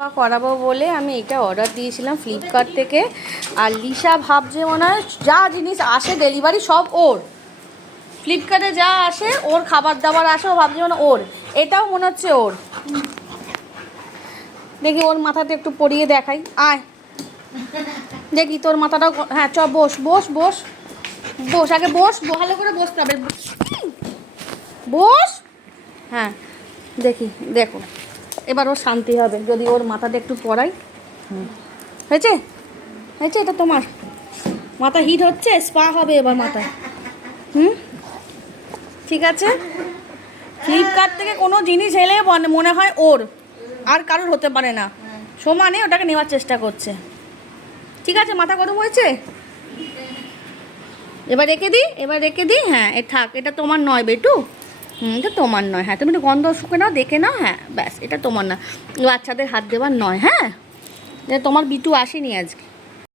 করাবো বলে আমি এটা অর্ডার দিয়েছিলাম ফ্লিপকার্ট থেকে। আর লিসা ভাবছে মনে হয় যা জিনিস আসে ডেলিভারি সব ওর, ফ্লিপকার্টে যা আসে ওর খাবার দাবার আসে, ও ভাবছে মনে ওর, এটাও মনে হচ্ছে ওর। দেখি ওর মাথাতে একটু পরিয়ে দেখাই, আয় দেখি তোর মাথাটাও। হ্যাঁ চ, বস বস বস বস, আগে বস, ভালো করে বসতে হবে, বস। হ্যাঁ দেখি, দেখো এবার ওর শান্তি হবে যদি ওর মাথাটা একটু পড়াই। হয়েছে হয়েছে, এটা তোমার মাথা হিট হচ্ছে, স্পা হবে এবার মাথায়। ঠিক আছে, ফ্লিপকার্ট থেকে কোনো জিনিস এলে মনে হয় ওর, আর কারোর হতে পারে না, সমানে ওটাকে নেওয়ার চেষ্টা করছে। ঠিক আছে, মাথা গরম হয়েছে, এবার রেখে দিই, এবার রেখে দিই। হ্যাঁ এ থাক, এটা তোমার নয় বেটু। এটা তোমার নয়। হ্যাঁ তুমি একটু গন্ধ শুকে নাও, দেখে নাও। হ্যাঁ ব্যাস, এটা তোমার না, বাচ্চাদের হাত দেওয়ার নয়। হ্যাঁ তোমার বিটু আসেনি আজকে।